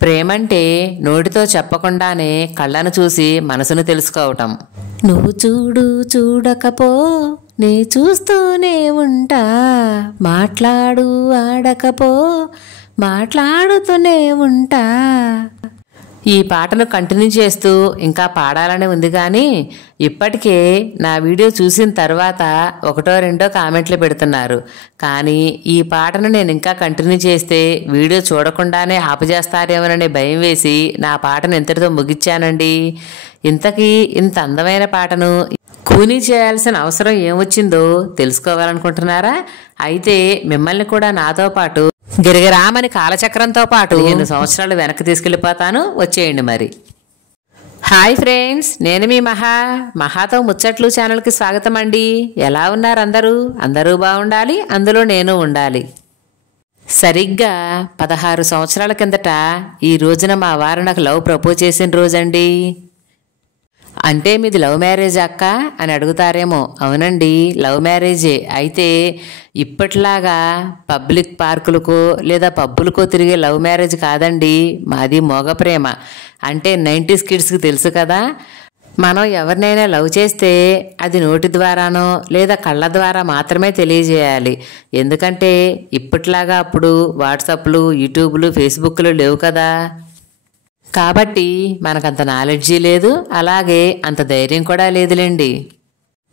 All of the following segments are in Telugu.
ప్రేమంటే నోటితో చెప్పకుండానే కళ్ళను చూసి మనసును తెలుసుకోవటం. నువ్వు చూడు చూడకపో నే చూస్తూనే ఉంటా, మాట్లాడు ఆడకపో మాట్లాడుతూనే ఉంటా. ఈ పాటను కంటిన్యూ చేస్తూ ఇంకా పాడాలని ఉంది కానీ ఇప్పటికే నా వీడియో చూసిన తర్వాత ఒకటో రెండో కామెంట్లు పెడుతున్నారు. కానీ ఈ పాటను నేను ఇంకా కంటిన్యూ చేస్తే వీడియో చూడకుండానే ఆపుచేస్తారేమోననే భయం వేసి నా పాటను ఇంతటితో ముగిచ్చానండి. ఇంతకీ ఇంత అందమైన పాటను కూనీ చేయాల్సిన అవసరం ఏమొచ్చిందో తెలుసుకోవాలనుకుంటున్నారా? అయితే మిమ్మల్ని కూడా నాతో పాటు గిరగిరామని కాలచక్రంతో పాటు 15 సంవత్సరాలు వెనక్కి తీసుకెళ్ళిపోతాను. వచ్చేయండి మరి. హాయ్ ఫ్రెండ్స్, నేను మీ మహాతో ముచ్చట్లు ఛానల్కి స్వాగతం అండి. ఎలా ఉన్నారు అందరూ? అందరూ బాగుండాలి, అందులో నేను ఉండాలి. సరిగ్గా 16 సంవత్సరాల కిందట ఈ రోజున మా వారు నాకు లవ్ ప్రపోజ్ చేసిన రోజండి. అంటే మీది లవ్ మ్యారేజ్ అక్క అని అడుగుతారేమో. అవునండి, లవ్ మ్యారేజే. అయితే ఇప్పట్లాగా పబ్లిక్ పార్కులకో లేదా పబ్బులకో తిరిగే లవ్ మ్యారేజ్ కాదండి, మాది మోగ ప్రేమ. అంటే 90s కిడ్స్కి తెలుసు కదా, మనం ఎవరినైనా లవ్ చేస్తే అది నోటి ద్వారానో లేదా కళ్ళ ద్వారా మాత్రమే తెలియజేయాలి. ఎందుకంటే ఇప్పట్లాగా అప్పుడు వాట్సాప్లు, యూట్యూబ్లు, ఫేస్బుక్లు లేవు కదా. కాబట్టి మనకంత నాలెడ్జీ లేదు, అలాగే అంత ధైర్యం కూడా లేదులేండి.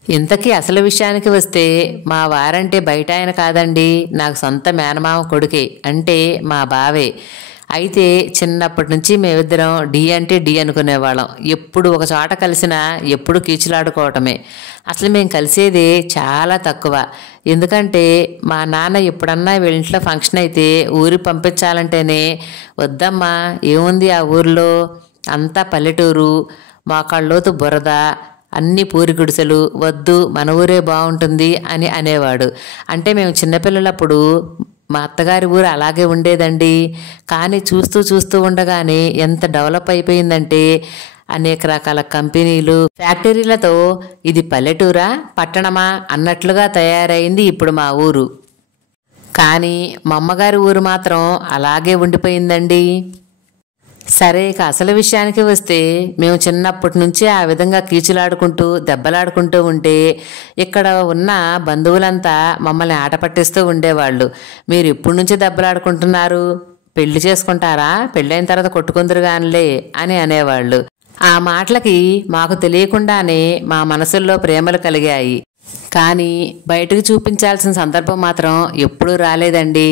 ఇంతకీ అసలు విషయానికి వస్తే మా వారంటే బయట ఆయన కాదండి, నాకు సొంత మేనమామ కొడుకే, అంటే మా బావే. అయితే చిన్నప్పటి నుంచి మేమిద్దరం డి అంటే డి అనుకునేవాళ్ళం. ఎప్పుడు ఒక చోట కలిసినా ఎప్పుడు కీచులాడుకోవటమే. అసలు మేము కలిసేది చాలా తక్కువ. ఎందుకంటే మా నాన్న ఎప్పుడన్నా వీళ్ళింట్లో ఫంక్షన్ అయితే ఊరికి పంపించాలంటేనే వద్దమ్మా, ఏముంది ఆ ఊరిలో, అంతా పల్లెటూరు, మోకాళ్ళలోతు బురద, అన్ని పూరి గుడిసెలు, వద్దు మన ఊరే బాగుంటుంది అని అనేవాడు. అంటే మేము చిన్నపిల్లలప్పుడు మా అత్తగారి ఊరు అలాగే ఉండేదండి. కానీ చూస్తూ చూస్తూ ఉండగానే ఎంత డెవలప్ అయిపోయిందంటే అనేక రకాల కంపెనీలు, ఫ్యాక్టరీలతో ఇది పల్లెటూరా పట్టణమా అన్నట్లుగా తయారైంది ఇప్పుడు మా ఊరు. కానీ మా అమ్మగారి ఊరు మాత్రం అలాగే ఉండిపోయిందండి. సరే, ఇక అసలు విషయానికి వస్తే మేము చిన్నప్పటి నుంచే ఆ విధంగా కీచులాడుకుంటూ దెబ్బలాడుకుంటూ ఉంటే ఇక్కడ ఉన్న బంధువులంతా మమ్మల్ని ఆట పట్టిస్తూ ఉండేవాళ్ళు. మీరు ఇప్పటి నుంచే దెబ్బలాడుకుంటున్నారు, పెళ్లి చేసుకుంటారా, పెళ్ళైన తర్వాత కొట్టుకుందరు గానిలే అని అనేవాళ్ళు. ఆ మాటలకి మాకు తెలియకుండానే మా మనసుల్లో ప్రేమలు కలిగాయి. కానీ బయటకు చూపించాల్సిన సందర్భం మాత్రం ఎప్పుడూ రాలేదండి.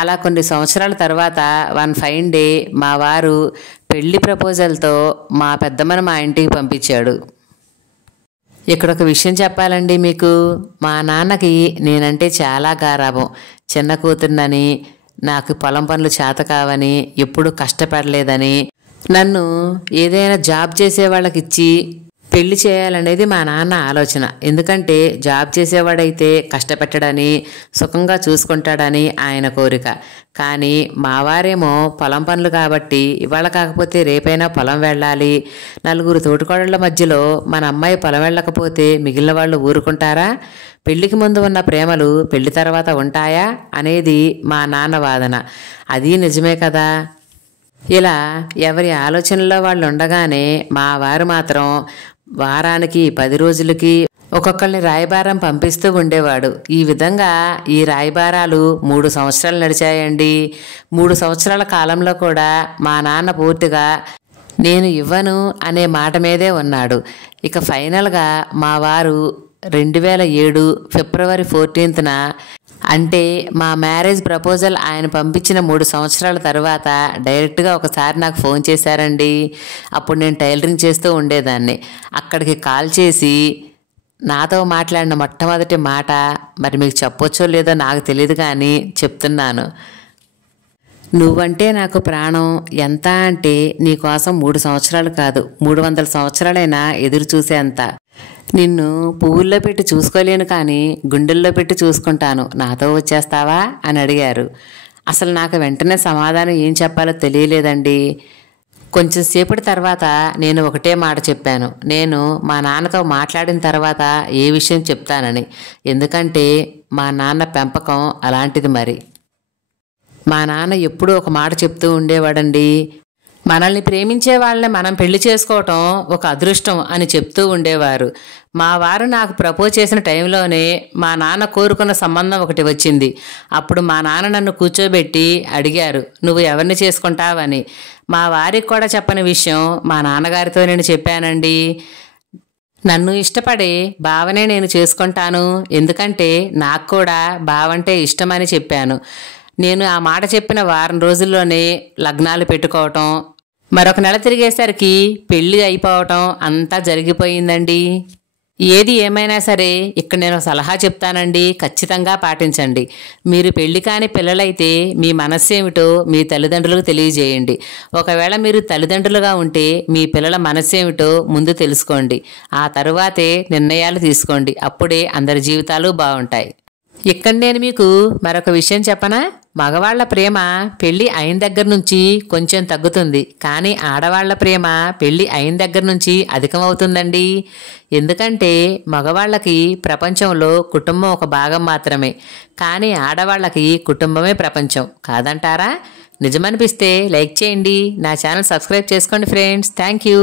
అలా కొన్ని సంవత్సరాల తర్వాత వన్ ఫైన్ డే మా వారు పెళ్లి ప్రపోజల్తో మా పెద్దమ్మని మా ఇంటికి పంపించాడు. ఇక్కడ ఒక విషయం చెప్పాలండి మీకు. మా నాన్నకి నేనంటే చాలా గారాబం. చిన్న కూతుర్నని, నాకు పొలం పనులు చేత కావని, ఎప్పుడూ కష్టపడలేదని, నన్ను ఏదైనా జాబ్ చేసే వాళ్ళకి ఇచ్చి పెళ్లి చేయాలనేది మా నాన్న ఆలోచన. ఎందుకంటే జాబ్ చేసేవాడైతే కష్టపెట్టడని, సుఖంగా చూసుకుంటాడని ఆయన కోరిక. కానీ మా వారేమో పొలం పనులు కాబట్టి ఇవాళ కాకపోతే రేపైనా పొలం వెళ్ళాలి, నలుగురు తోటికోడళ్ల మధ్యలో మన అమ్మాయి పొలం వెళ్ళకపోతే మిగిలిన వాళ్ళు ఊరుకుంటారా, పెళ్లికి ముందు ఉన్న ప్రేమలు పెళ్లి తర్వాత ఉంటాయా అనేది మా నాన్న వాదన. అది నిజమే కదా. ఇలా ఎవరి ఆలోచనలో వాళ్ళు ఉండగానే మా వారు మాత్రం వారానికి 10 రోజులకి ఒక్కొక్కరిని రాయబారం పంపిస్తూ ఉండేవాడు. ఈ విధంగా ఈ రాయబారాలు 3 సంవత్సరాలు నడిచాయండి. 3 సంవత్సరాల కాలంలో కూడా మా నాన్న పూర్తిగా నేను ఇవ్వను అనే మాట మీదే ఉన్నాడు. ఇక ఫైనల్గా మా వారు 2007 ఫిబ్రవరి 14న, అంటే మా మ్యారేజ్ ప్రపోజల్ ఆయన పంపించిన 3 సంవత్సరాల తర్వాత డైరెక్ట్గా ఒకసారి నాకు ఫోన్ చేశారండి. అప్పుడు నేను టైలరింగ్ చేస్తూ ఉండేదాన్ని. అక్కడికి కాల్ చేసి నాతో మాట్లాడిన మొట్టమొదటి మాట మరి మీకు చెప్పొచ్చో లేదో నాకు తెలియదు కానీ చెప్తున్నాను. నువ్వంటే నాకు ప్రాణం. ఎంత అంటే నీకోసం 3 సంవత్సరాలు కాదు 300 సంవత్సరాలైనా ఎదురు చూసేంత. నిన్ను పువ్వుల్లో పెట్టి చూసుకోలేను కానీ గుండెల్లో పెట్టి చూసుకుంటాను, నాతో వచ్చేస్తావా అని అడిగారు. అసలు నాకు వెంటనే సమాధానం ఏం చెప్పాలో తెలియలేదండి. కొంచెం సేపటి తర్వాత నేను ఒకటే మాట చెప్పాను, నేను మా నాన్నతో మాట్లాడిన తర్వాత ఏ విషయం చెప్తానని. ఎందుకంటే మా నాన్న పెంపకం అలాంటిది. మరి మా నాన్న ఎప్పుడూ ఒక మాట చెప్తూ ఉండేవాడండి, మనల్ని ప్రేమించే వాళ్ళని మనం పెళ్లి చేసుకోవటం ఒక అదృష్టం అని చెప్తూ ఉండేవారు. మా వారు నాకు ప్రపోజ్ చేసిన టైంలోనే మా నాన్న కోరుకున్న సంబంధం ఒకటి వచ్చింది. అప్పుడు మా నాన్న నన్ను కూర్చోబెట్టి అడిగారు, నువ్వు ఎవరిని చేసుకుంటావని. మా వారికి కూడా చెప్పని విషయం మా నాన్నగారితో నేను చెప్పానండి. నన్ను ఇష్టపడే బావనే నేను చేసుకుంటాను, ఎందుకంటే నాకు కూడా బావంటే ఇష్టమని చెప్పాను. నేను ఆ మాట చెప్పిన వారం రోజుల్లోనే లగ్నాలు పెట్టుకోవటం, మరొక నెల తిరిగేసరికి పెళ్లి అయిపోవటం అంతా జరిగిపోయిందండి. ఏది ఏమైనా సరే ఇక్కడ నేను సలహా చెప్తానండి, ఖచ్చితంగా పాటించండి. మీరు పెళ్లి కాని పిల్లలైతే మీ మనస్సేమిటో మీ తల్లిదండ్రులకు తెలియజేయండి. ఒకవేళ మీరు తల్లిదండ్రులుగా ఉంటే మీ పిల్లల మనస్సేమిటో ముందు తెలుసుకోండి. ఆ తరువాతే నిర్ణయాలు తీసుకోండి. అప్పుడే అందరి జీవితాలు బాగుంటాయి. ఇక్కడ నేను మీకు మరొక విషయం చెప్పనా? మగవాళ్ల ప్రేమ పెళ్లి అయిన దగ్గర నుంచి కొంచెం తగ్గుతుంది, కానీ ఆడవాళ్ల ప్రేమ పెళ్లి అయిన దగ్గర నుంచి అధికమవుతుందండి. ఎందుకంటే మగవాళ్ళకి ప్రపంచంలో కుటుంబం ఒక భాగం మాత్రమే, కానీ ఆడవాళ్ళకి కుటుంబమే ప్రపంచం. కాదంటారా? నిజమనిపిస్తే లైక్ చేయండి, నా ఛానల్ సబ్స్క్రైబ్ చేసుకోండి ఫ్రెండ్స్. Thank you.